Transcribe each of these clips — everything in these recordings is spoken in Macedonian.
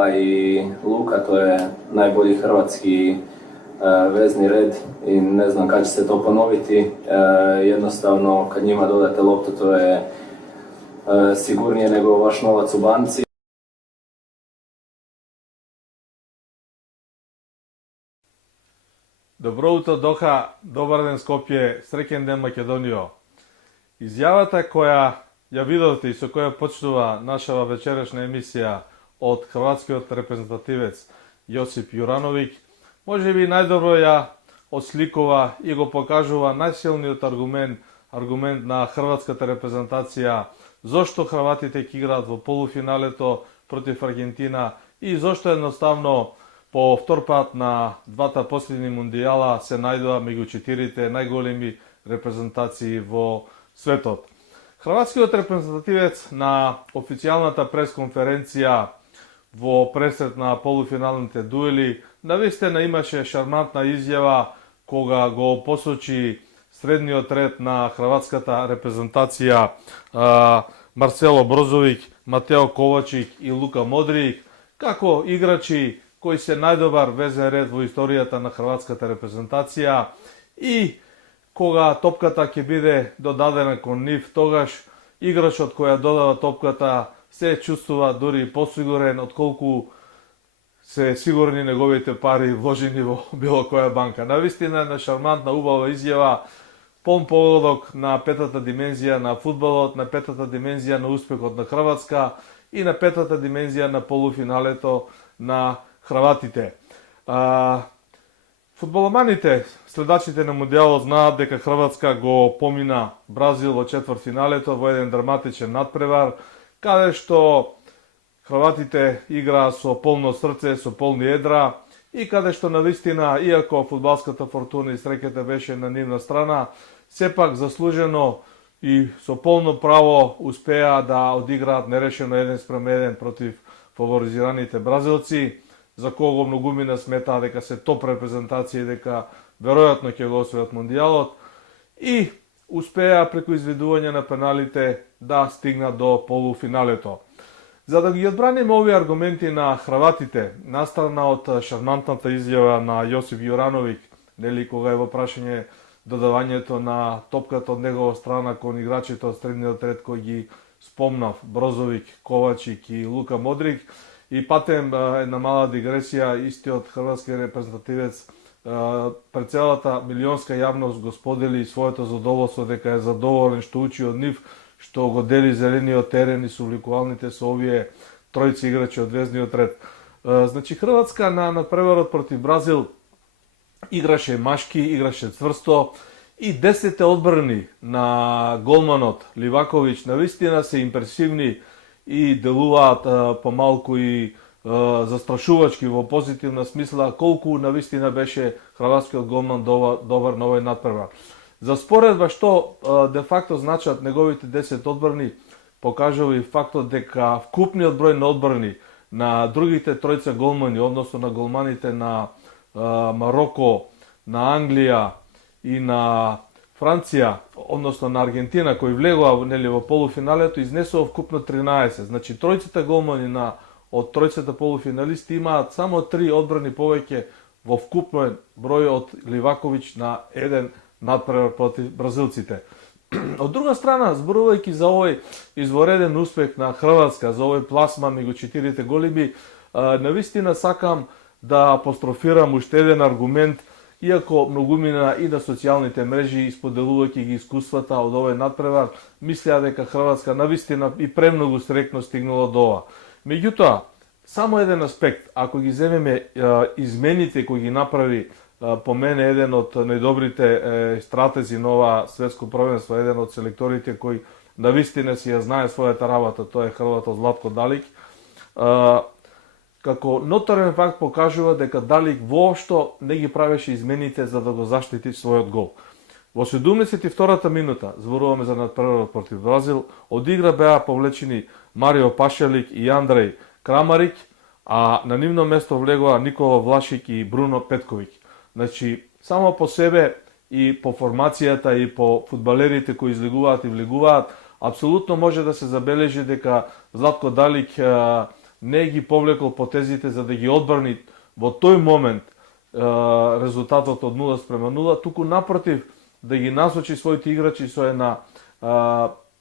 Sava i Luka, to je najbolji hrvatski vezni red i ne znam kad će se to ponoviti. Jednostavno, kad njima dodate loptu, to je sigurnije nego vaš novac u banci. Добро утро, Доха, добар ден Скопје, среќен ден Македонијо. Изјавата која ја видовте и со која почнува нашава вечерашна емисија од хрватскиот репрезентативец Јосип Јурановиќ, може би најдобро ја осликува и го покажува најсилниот аргумент на хрватската репрезентација, зошто хрватите ќе играат во полуфиналето против Аргентина и зошто едноставно по втор пат на двата последни мундијала се најдоа меѓу четирите најголеми репрезентации во светот. Хрватскиот репрезентативец на официјалната пресконференција во пресрет на полуфиналните дуели навистина имаше шармантна изјава кога го посочи средниот ред на хрватската репрезентација Марсело Брозовиќ, Матео Ковачик и Лука Модрик како играчи кои се најдобар везен ред во историјата на хрватската репрезентација и кога топката ќе биде додадена кон нив, тогаш играчот која додава топката се чувствува дури посигурен отколку се сигурни неговите пари вложени во било која банка. Навистина на шармантна убава изјава, полн погодок на петата димензија на фудбалот, на петата димензија на успехот на Хрватска и на петата димензија на полуфиналето на хрватите. Фудбаломаните, следачите на мундијалот знаат дека Хрватска го помина Бразил во четвртфиналето во еден драматичен надпревар, каде што хрватите играа со полно срце, со полни едра и каде што навистина, иако фудбалската фортуна и среќата беше на нивна страна, сепак заслужено и со полно право успеа да одиграат нерешено 1:1 против фаворизираните бразилци, за кого многумина сметаа дека се топ репрезентација и дека веројатно ќе го освојат мундијалот и успеа преку изведување на пеналите да стигнат до полуфиналето. За да ги одбраниме овие аргументи на хрватите, настрана од шармантната изјава на Јосип Јурановиќ, нели кога е во прашање додавањето на топката од негова страна кон играчите од средниот ред кои ги спомнав, Брозовиќ, Ковачик и Лука Модрик, и патем една мала дигресија, истиот хрватски репрезентативец пред целата милионска јавност го сподели своето задоволство дека е задоволен што учи од нив, што го дели зелениот терен и сувлекувалните со овие тројци играчи од везниот ред. Значи Хрватска на надпреварот против Бразил играше машки, играше цврсто и 10 одбрани на голманот Ливаковиќ навистина се импресивни и делуваат помалку и застрашувачки во позитивна смисла колку навистина беше хрватскиот голман добар на овој надпревар. За споредба што де факто значат неговите 10 одбрани, покажува и фактот дека вкупниот број на одбрани на другите тројца голмани, односно на голманите на Мароко, на Англија и на Франција, односно на Аргентина, кои влегува нели во полуфиналето, изнесува вкупно 13. Значи тројцата голмани од тројцата полуфиналисти имаат само 3 одбрани повеќе во вкупен број од Ливаковиќ на еден надпревар против бразилците. Од друга страна, зборувајќи за овој извореден успех на Хрватска, за овој пласман меѓу четирите големи, навистина сакам да апострофирам уште еден аргумент, иако многумина и на социјалните мрежи, исподелувајќи ги искуствата од овој надпревар, мислеа дека Хрватска навистина и премногу стрекно стигнала до ова. Меѓутоа, само еден аспект, ако ги земеме измените кои ги направи по мене еден од најдобрите стратези на ова светско првенство, еден од селекторите кои навистина си ја знае својата работа, тоа е хрватот Златко Далиќ, како ноторен факт покажува дека Далиќ воопшто не ги правеше измените за да го заштити својот гол. Во 72-та минута, зборуваме за надпреварот против Бразил, од игра беа повлечени Марио Пашелик и Андреј Крамарик, а на нивно место влегоа Никола Влашик и Бруно Петковиќ. Значи, само по себе и по формацијата и по фудбалерите кои излегуваат и влегуваат, апсолутно може да се забележи дека Златко Далиќ не ги повлекол потезите за да ги одбрани во тој момент резултатот од 0:0, туку напротив да ги насочи своите играчи со една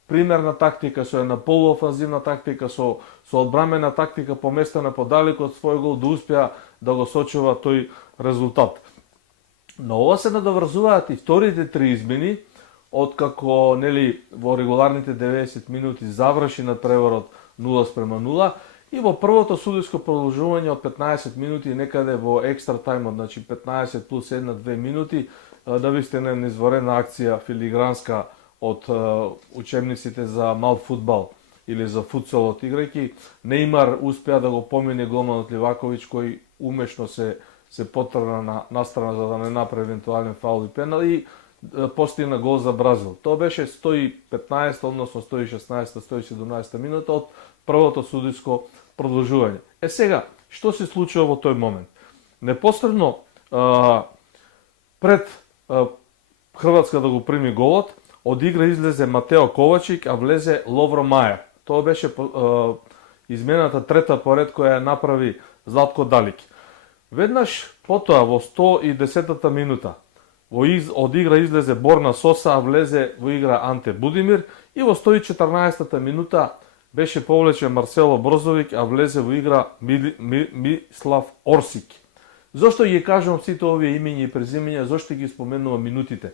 примерна тактика, со една полуофанзивна тактика, со одбрамена тактика поместена подалеку од свој гол, да успеа да го сочува тој резултат. Но ова се надоврзуваат и вторите три измени, откако нели во регуларните 90 минути заврши надпреварот 0:0 и во првото судиско продолжување од 15 минути некаде во екстра тајмот, значи 15 плюс 1-2 минути, навистина неизворена акција филигранска од учебниците за мал фудбал или за футсалот играјќи, Нејмар успеа да го помине голманот Ливаковиќ, кој умешно се потргна настрана за да не направи евентуален фаул и пенал и постигна гол за Бразил. Тоа беше 115, односно 116-117 минута од првото судиско продолжување. Сега, што се случува во тој момент? Непосредно пред Хрватска да го прими голот, од игра излезе Матео Ковачик, а влезе Ловро Мајер. Тоа беше измената трета поред која ја направи Златко Далик. Веднаш потоа во 110-та минута од игра излезе Борна Соса, а влезе во игра Анте Будимир и во 114-та минута беше повлечен Марсело Брозовик, а влезе во игра Мислав Орсик. Зошто ги кажувам сите овие имиња и презимиња, зошто ги споменувам минутите?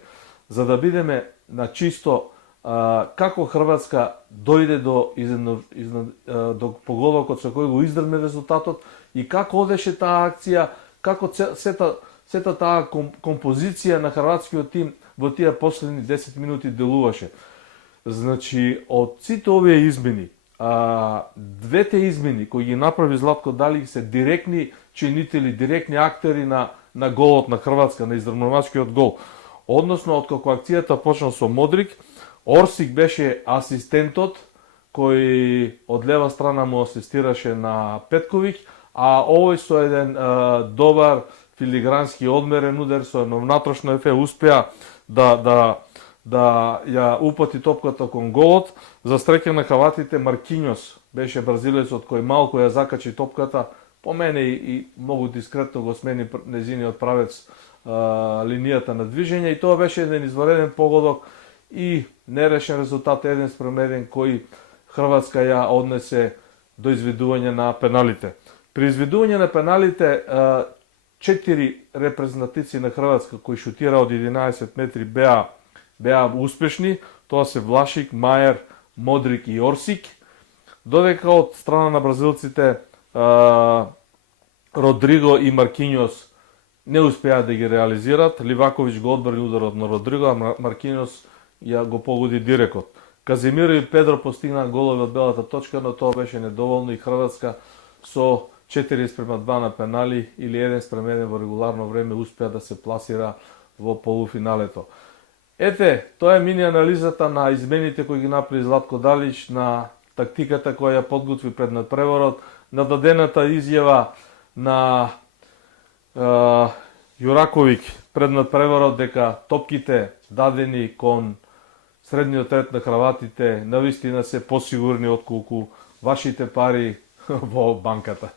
За да бидеме на чисто како Хрватска дојде до поголокот со кој го издрме резултатот и како одеше таа акција, како сета таа композиција на хрватскиот тим во тие последни 10 минути делуваше. Значи, од сите овие измени, двете измени кои ги направи Златко Далик се директни чинители, директни актери на голот на Хрватска, на издрмнувачкиот гол. Односно, откако акцијата почна со Модрик, Орсик беше асистентот кој од лева страна му асистираше на Петковиќ, а овој со еден добар филигрански одмерен удар со едно внатрешно ефе успеа да ја упати топката кон голот. За среќа на хаватите, Маркиньос беше бразилецот кој малку ја закачи топката, по мене и многу дискретно го смени незиниот правец линијата на движење и тоа беше еден извареден погодок и нерешен резултат 1:1 кој Хрватска ја однесе до изведување на пеналите. При изведување на пеналите 4 репрезентатици на Хрватска кои шутира од 11 метри беа успешни, тоа се Влашик, Мајер, Модрик и Орсик, додека од страна на бразилците Родриго и Маркиньос не успеа да ги реализират. Ливаковиќ го одбрани ударот на Родриго, а Маркиньос ја го погоди директот. Каземиро и Педро постигнаа голови од белата точка, но тоа беше недоволно и Хрватска со 4:2 на пенали или 1:1 во регуларно време успеа да се пласира во полуфиналето. Ете, тоа е мини анализата на измените кои ги направи Златко Далич, на тактиката која ја подготви пред надпреварот, на дадената изјава на Јураковиќ пред надпреварот дека топките дадени кон средниот ред на хрватите навистина се посигурни отколку вашите пари во банката.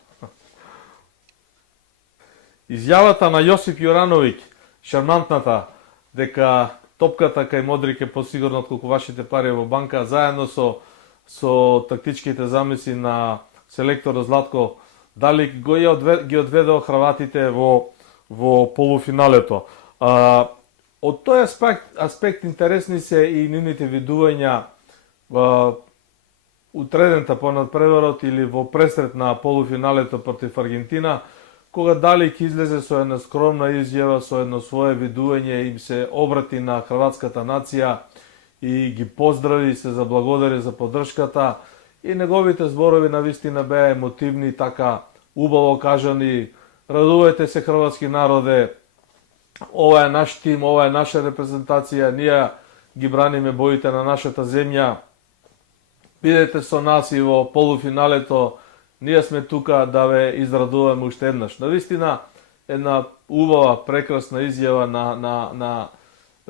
Изјавата на Јосип Јурановиќ, шармантната, дека топката кај Модрик е посигурна отколку вашите пари во банка, заедно со тактичките замисли на селекторот Златко Далик ги одведео хрватите во полуфиналето. Од тој аспект интересни се и нивните видувања утредента по надпреварот или во пресрет на полуфиналето против Аргентина, кога Далик излезе со една скромна изјава, со едно свое видување, им се обрати на хрватската нација и ги поздрави, се заблагодари за поддршката и неговите зборови навистина беа емотивни, така убаво кажани: радувајте се хрватски народе, ова е наш тим, ова е наша репрезентација, ние ги браниме боите на нашата земја, бидете со нас и во полуфиналето, ние сме тука да ве израдуваме уште еднаш. Навистина, една убава, прекрасна изјава на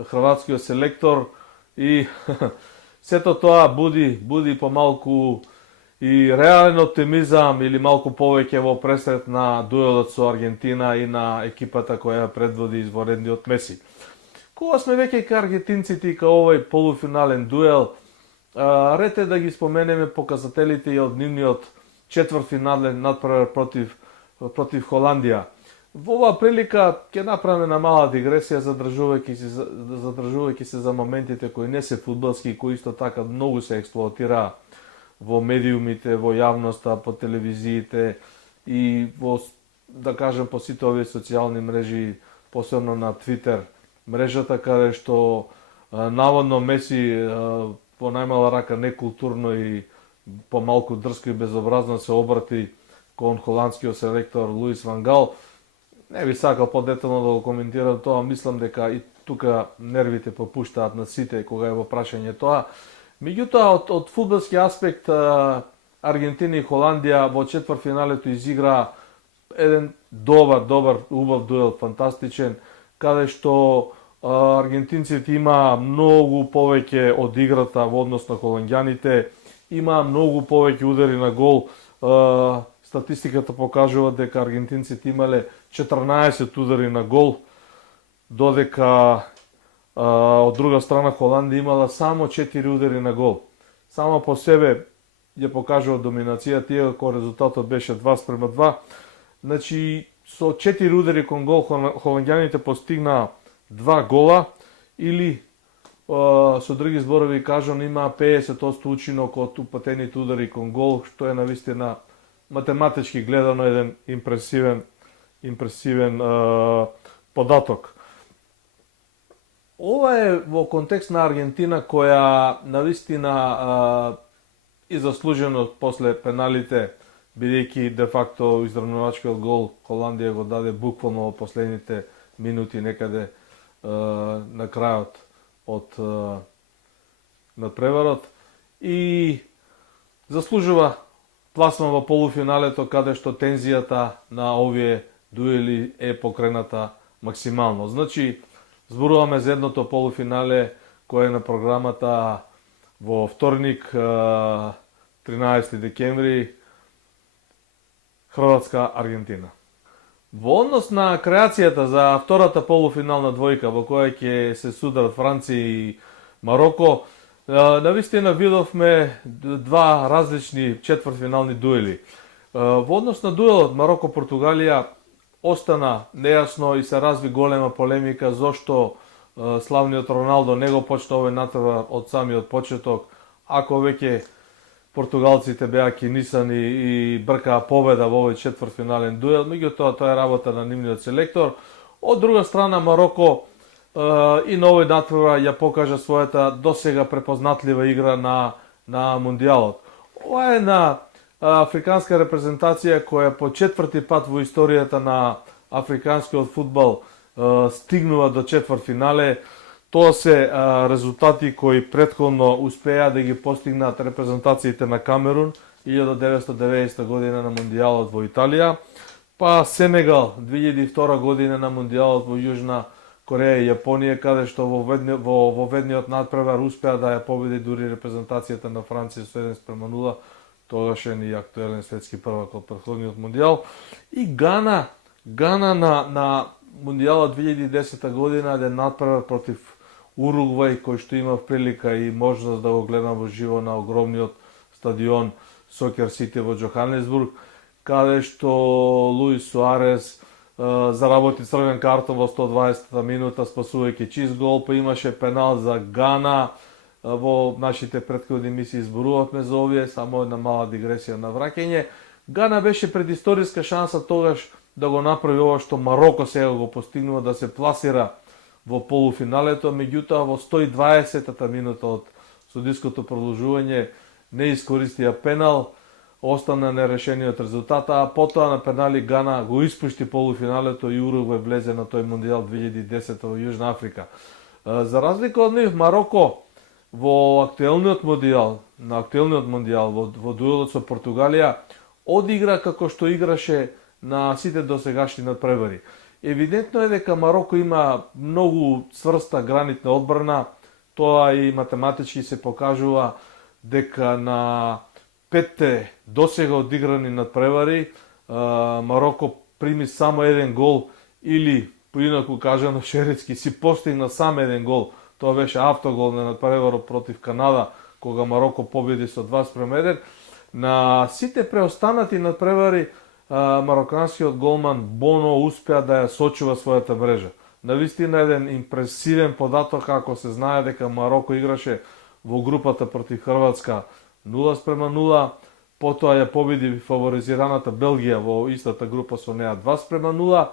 хрватскиот селектор и сето тоа буди помалку и реален оптимизам или малку повеќе во пресред на дуелот со Аргентина и на екипата која предводи изворедниот Меси. Кога сме веќе кај аргентинците и кај овој полуфинален дуел, ред е да ги споменеме показателите и од нивниот четвртфинален надпревар против Холандија. Во оваа прилика ќе направиме на мала дигресија, задржувајќи се за моментите кои не се фудбалски и кои исто така многу се експлоатираа во медиумите, во јавноста, по телевизиите и во, да кажем, по сите овие социјални мрежи, посебно на Твитер мрежата, каде што наводно Меси по најмала рака некултурно и помалку дрско и безобразно се обрати кон холандскиот селектор Луис Ван Гал. Не би сакал подетално да го коментирам тоа, мислам дека и тука нервите попуштаат на сите кога е во прашање тоа. Меѓутоа, од фудбалски аспект, Аргентина и Холандија во четвртфиналето изигра еден добар, убав дуел, фантастичен, каде што аргентинците има многу повеќе од играта во однос на холандјаните, има многу повеќе удари на гол. Статистиката покажува дека аргентинците имале 14 удари на гол, додека од друга страна Холандија имала само 4 удари на гол. Само по себе ја покажува доминацијата, иако резултатот беше 2:2. Значи, со 4 удари кон гол холандјаните постигнаа 2 гола, или со други зборови кажано има 50% учинок од упатените удари кон гол, што е навистина математички гледано еден импресивен податок. Ова е во контекст на Аргентина која навистина и заслужено после пеналите, бидејќи де факто изравнувачкиот гол Холандија го даде буквално во последните минути некаде на крајот од надпреварот, и заслужува пласман во полуфиналето, каде што тензијата на овие дуели е покрената максимално. Значи, зборуваме за едното полуфинале кое е на програмата во вторник, 13 декември, Хрватска-Аргентина. Во однос на креацијата за втората полуфинална двојка во која ќе се судрат Франција и Мароко, навистина видовме два различни четвртфинални дуели. Во однос на дуелот Мароко-Португалија остана нејасно и се разви голема полемика зошто славниот Роналдо не го почна овој натпревар од самиот почеток, ако веќе португалците беа кинисани и бркаа победа во овој четвртфинален дуел, меѓутоа тоа е работа на нивниот селектор. Од друга страна Мароко и на овој натпревар ја покажа својата досега препознатлива игра на Мундијалот. Ова е на африканска репрезентација која по четврти пат во историјата на африканскиот фудбал стигнува до четвртфинале. Тоа се резултати кои претходно успеа да ги постигнат репрезентациите на Камерун 1990 година на Мундијалот во Италија, па Сенегал 2002 година на Мундијалот во Јужна Кореја и Јапонија, каде што во ведниот надпревар успеа да ја победи дури репрезентацијата на Франција со 1:0, тогашен и актуелен светски првак од претходниот Мундијал, и Гана на Мундијалот 2010 година, еден надпревар против Уругвај, кој што имав прилика и можност да го гледам во живо на огромниот стадион Сокер Сити во Джоханесбург, каде што Луис Суарес заработи црвен картон во 120-та минута, спасувајќи чист гол, па имаше пенал за Гана. Во нашите претходни емисии зборувавме за овие, само една мала дигресија на враќање. Гана беше предисториска шанса тогаш да го направи ова што Мароко сега го постигнува, да се пласира во полуфиналето, меѓутоа во 120-та минута од судиското продолжување не искористија пенал, остана нерешениот резултат, а потоа на пенали Гана го испушти полуфиналето и Уругвај влезе на тој Мундијал 2010 во Јужна Африка. За разлика од нив, Мароко во актуелниот Мундијал, во дуелот со Португалија, одигра како што играше на сите досегашни надпревари. Евидентно е дека Мароко има многу цврста гранитна одбрана, тоа и математички се покажува дека на петте досега одиграни надпревари, Мароко прими само еден гол или, поинаку кажано шеретски, си постигна сам еден гол. Тоа беше автогол на надпреварот против Канада, кога Мароко победи со 2:1. На сите преостанати надпревари, мароканскиот голман Боно успеа да ја сочува својата мрежа. Навистина еден импресивен податок, ако се знае дека Мароко играше во групата против Хрватска 0:0, потоа ја победи фаворизираната Белгија во истата група со неа 2:0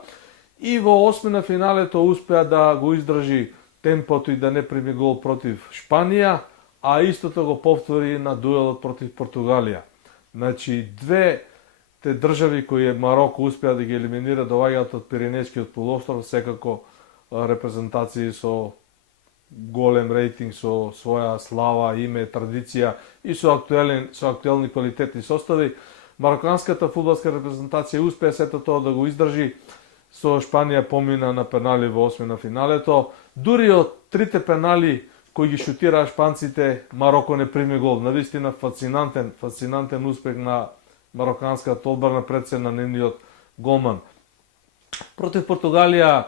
и во осмина финалето успеа да го издржи темпото и да не прими гол против Шпанија, а истото го повтори на дуелот против Португалија. Значи, двете држави кои Мароко успеа да ги елиминира доаѓаат од Пиренејскиот полуостров, секако репрезентации со голем рейтинг, со своја слава, име, традиција и со актуелни квалитетни состави. Мароканската фудбалска репрезентација успеа сето тоа да го издржи. Со Шпанија помина на пенали во осмина финалето. Дури од трите пенали кои ги шутираа шпанците, Мароко не прими гол. Навистина фасцинантен успех на мароканската одбрана пред се на нивниот голман. Против Португалија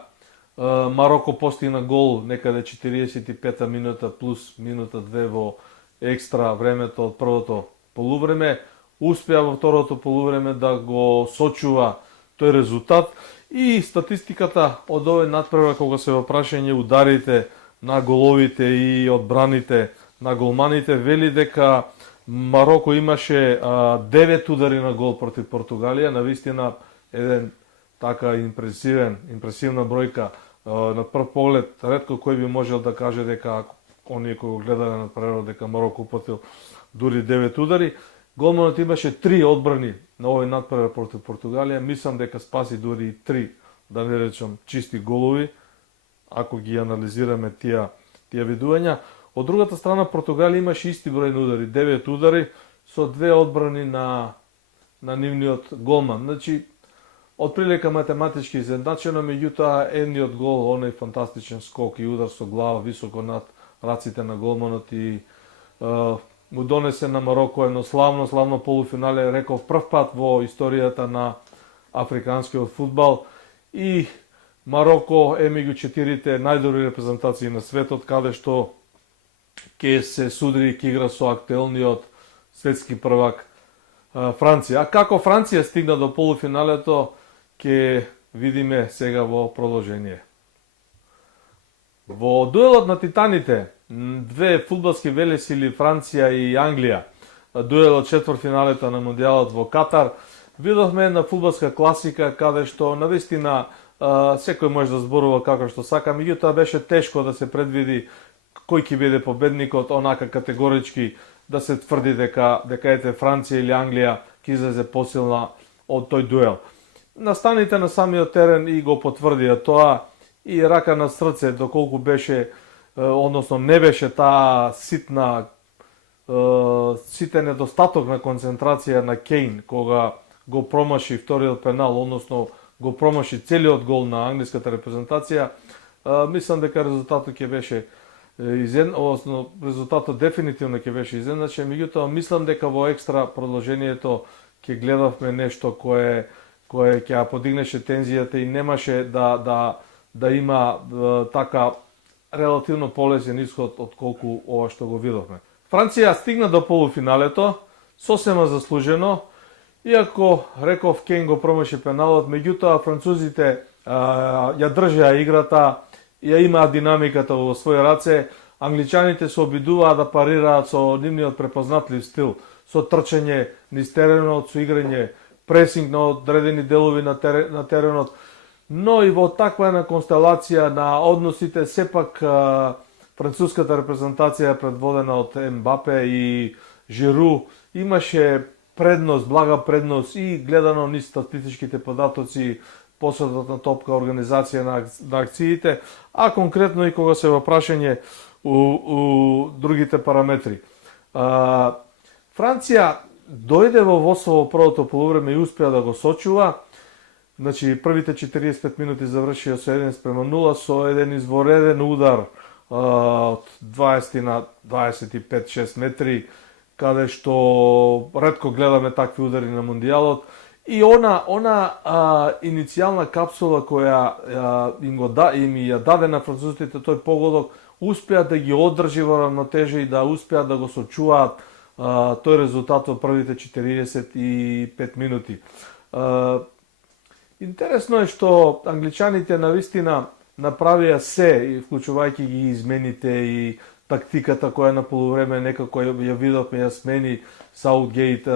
Мароко постигна гол некаде 45-та минута плюс минута 2 во екстра времето од првото полувреме. Успеа во второто полувреме да го сочува тој резултат и статистиката од овој надпревар кога се во прашање ударите на головите и одбраните на голманите вели дека Мароко имаше 9 удари на гол против Португалија, навистина еден така импресивна бројка. На прв поглед ретко кој би можел да каже дека оние кои го гледале на прерод дека Мароко упатил дури 9 удари. Голманот имаше 3 одбрани на овој надпревар против Португалија. Мислам дека спаси дури и 3, да не речам, чисти голови, ако ги анализираме тие видувања. Од другата страна Португалија имаше исти број на удари, 9 удари со 2 одбрани на нивниот голман. Значи, отприлика математички изедначено, меѓутоа едниот гол, оној фантастичен скок и удар со глава високо над раците на голманот и му донесе на Мароко едно славно полуфинале, реков прв пат во историјата на африканскиот фудбал и Мароко е меѓу 4 најдобри репрезентации на светот, каде што ќе се судри и ќе игра со актуелниот светски првак Франција. А како Франција стигна до полуфиналето, ќе видиме сега во продолжение. Во дуелот на титаните, две фудбалски велесили Франција и Англија, дуелот четвртфиналето на Мондијалот во Катар, видовме една фудбалска класика каде што навистина секој може да зборува како што сака, меѓутоа беше тешко да се предвиди кој ќе биде победникот, онака категорички да се тврди дека ете Франција или Англија ќе излезе посилна од тој дуел. Настаните на самиот терен и го потврдија тоа и рака на срце доколку беше, односно не беше таа ситен недостаток на концентрација на Кейн кога го промаши вториот пенал, односно го промаши целиот гол на англиската репрезентација. Мислам дека резултатот ќе беше резултатот дефинитивно ќе беше изедначен, меѓутоа мислам дека во екстра продолжението ќе гледавме нешто кое ќе подигнеше тензијата и немаше да има така релативно полесен исход од колку ова што го видовме. Франција стигна до полуфиналето сосема заслужено, иако реков Кейн го промаши пеналот, меѓутоа французите ја држеа играта, ја имаа динамиката во своји раце, англичаните се обидуваа да парираат со нивниот препознатлив стил, со трчање низ теренот, со играње пресинг на одредени делови на теренот, но и во таква една констелација на односите, сепак француската репрезентација предводена од Мбапе и Жиру имаше предност, блага предност и гледано низ статистичките податоци, посредната топка организација на акциите, а конкретно и кога се во прашање у другите параметри. Франција дојде во водство во првото полувреме и успеа да го сочува. Значи, првите 45 минути завршија со 1:0 со еден извореден удар од 20 на 25-6 метри, каде што ретко гледаме такви удари на Мондијалот. И она иницијална капсула која им ја даде на французите тој погодок, успеа да ги одржи во равнотежа и да успеа да го сочуваат тој резултат во првите 45 минути. Интересно е што англичаните навистина направија се, вклучувајќи ги измените и тактиката која на полувреме некако ја видовме ја смени Саутгейт,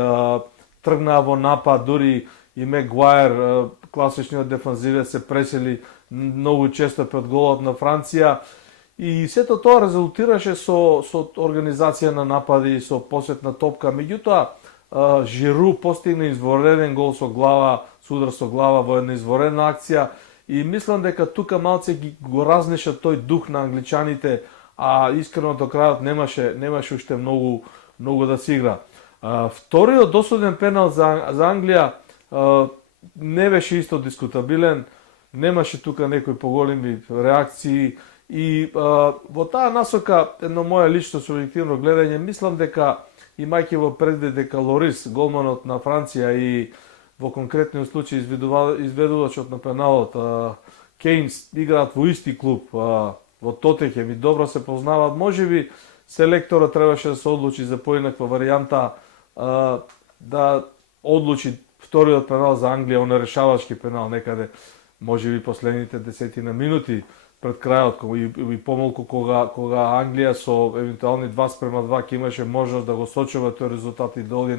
тргнаа во напад, дури и Мегуајер, класичниот дефанзивец, се пресели многу често пред голот на Франција. И сето тоа резултираше со организација на напади, со посетна топка. Меѓутоа, Жиру постигна извореден гол со глава, со удар со глава во една изворедна акција. И мислам дека тука малце го разнеша тој дух на англичаните, а искрено до крајот немаше уште многу да се игра. Вториот досуден пенал за Англија не беше исто дискутабилен, немаше тука некои поголеми реакции и во таа насока, едно мое лично субјективно гледање, мислам дека имајќи во предвид дека Лорис, голманот на Франција и во конкретниот случај изведувачот на пеналот, Кейнс, играат во исти клуб, во Тотенхем и добро се познаваат, можеби селекторот требаше да се одлучи за поинаква варијанта, да одлучи вториот пенал за Англија, он решавачки пенал некаде, можеби последните 10 минути пред крајот и помалку кога Англија со евентуални 2:2 ќе имаше можност да го сочува тој резултат и да оди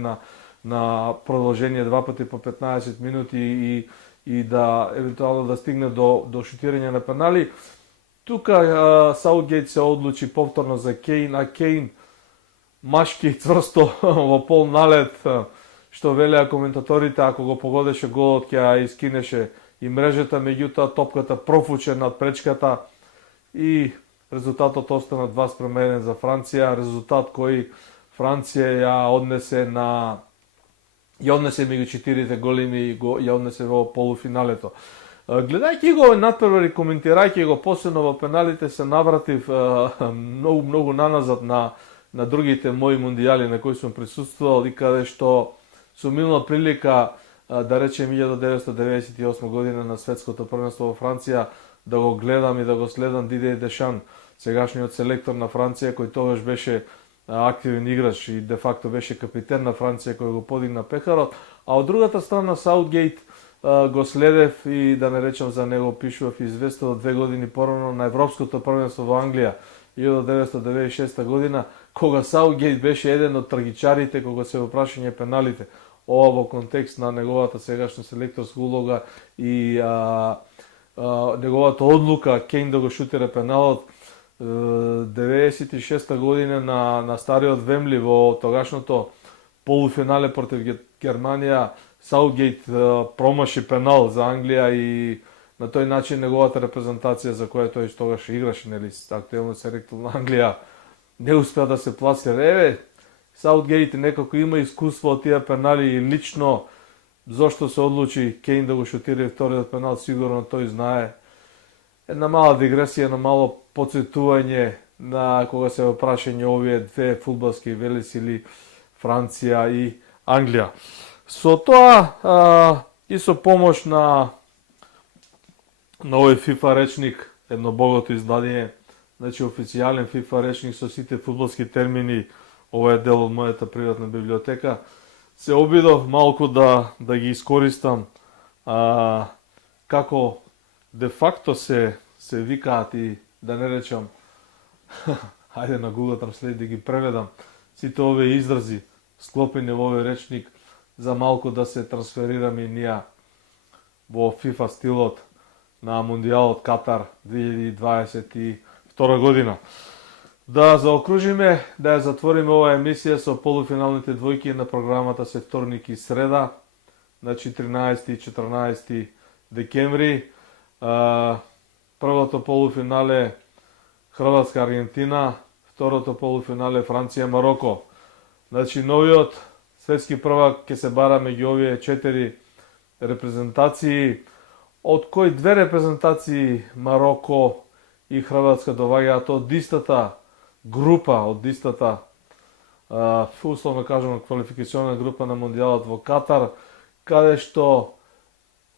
на продолжение 2 пати по 15 минути и да евентуално да стигне до шутирање на пенали. Тука Саутгейт се одлучи повторно за Кейн, а Кейн машки и цврсто во пол налет, што велеа коментаторите, ако го погодеше голот ќе ја искинеше и мрежата, меѓутоа топката профуче над пречката и резултатот остана 2:1 за Франција, резултат кој Франција ја однесе меѓу четирите големи и ја однесе во полуфиналето. Гледајќи го надпревар и коментирајќи го посебно во пеналите, се навратив многу наназад на другите мои мондијали на кои сум присуствувал и каде што сум имал прилика, да речем 1998 година на светското првенство во Франција, да го гледам и да го следам Дидие Дешан, сегашниот селектор на Франција, кој тогаш беше активен играч и де факто беше капитен на Франција кој го подигна пехарот, а од другата страна Саутгейт го следев и да не речам за него пишував известно 2 години порано на Европското првенство во Англија 1996 година, кога Саутгейт беше еден од трагичарите кога се во прашање пеналите. Ова во контекст на неговата сегашна селекторска улога и неговата одлука Кейн да го шутира пеналот 96 година на стариот Вемли во тогашното полуфинале против Германија. Саутгейт промаши пенал за Англија и на тој начин неговата репрезентација за која тој тогаш играше, нели, актуелно селектор на Англија, не успеа да се пласира. Саутгейт некако има искуство од тие пенали и лично зошто се одлучи Кейн да го шутира вториот пенал, сигурно тој знае. Една мала дигресија, на мало подсетување на кога се во прашање овие две фудбалски велесили Франција и Англија. Со тоа и со помош на овој FIFA речник, едно богато издање, значи официјален FIFA речник со сите фудбалски термини, ова е дел од мојата приватна библиотека, се обидов малку да ги искористам како де факто се викаат и да не речам хајде на Google Translate да ги преведам сите овие изрази склопени во овој речник за малку да се трансферираме и ние во FIFA стилот на Мондијалот Катар 2022 година. Да заокружиме, да ја затвориме оваа емисија со полуфиналните двојки на програмата се вторник и среда на 14 и 14 декември. Првото полуфинале Хрватска-Аргентина, второто полуфинале Франција-Мароко. Значи новиот светски првак ќе се бара меѓу овие 4 репрезентации, од кои 2 репрезентации Мароко и Хрватска доваѓаат од истата група, од истата условно кажемо квалификационна група на Мондијалот во Катар, каде што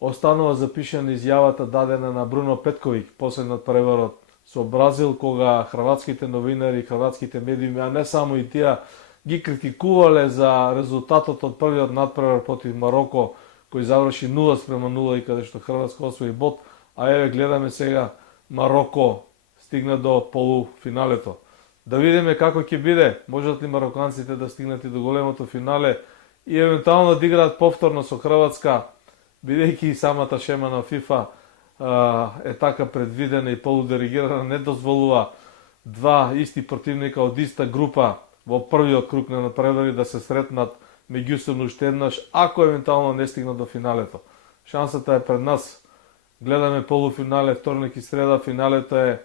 останува запишана изјавата дадена на Бруно Петковиќ после надпреварот со Бразил, кога хрватските новинари, хрватските медиуми, а не само и тие, ги критикувале за резултатот од првиот надпревар против Мароко, кој заврши 0:0 и каде што Хрватска освои бод, а еве гледаме сега Мароко стигна до полуфиналето. Да видиме како ќе биде, можат ли мароканците да стигнат и до големото финале и евентуално да играат повторно со Хрватска, бидејќи и самата шема на ФИФА е така предвидена и полудеригирана, не дозволува два исти противника од иста група во првиот круг на надпревари да се сретнат меѓусебно уште еднаш, ако евентуално не стигнат до финалето. Шансата е пред нас. Гледаме полуфинале, вторник и среда, финалето е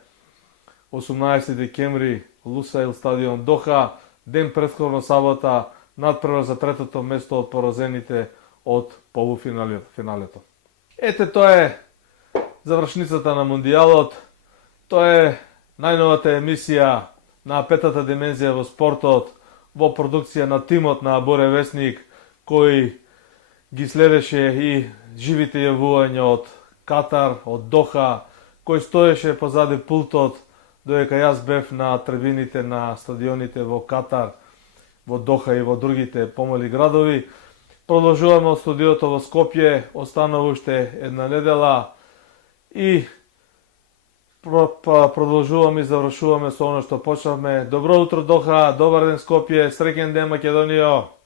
18 декември, Лусаил стадион Доха, ден претходно сабота, надпревар за третото место од поразените од полуфиналето. Ете, тоа е завршницата на Мондијалот. Тоа е најновата емисија на петата димензија во спортот, во продукција на тимот на Боре Весник, кој ги следеше и живите јавувања од Катар, од Доха, кој стоеше позади пултот, додека јас бев на трибините на стадионите во Катар, во Доха и во другите помали градови. Продолжуваме од студиото во Скопје, останува уште една недела и продолжуваме и завршуваме со оно што почнавме. Добро утро Доха, добар ден Скопје, среќен ден Македонија!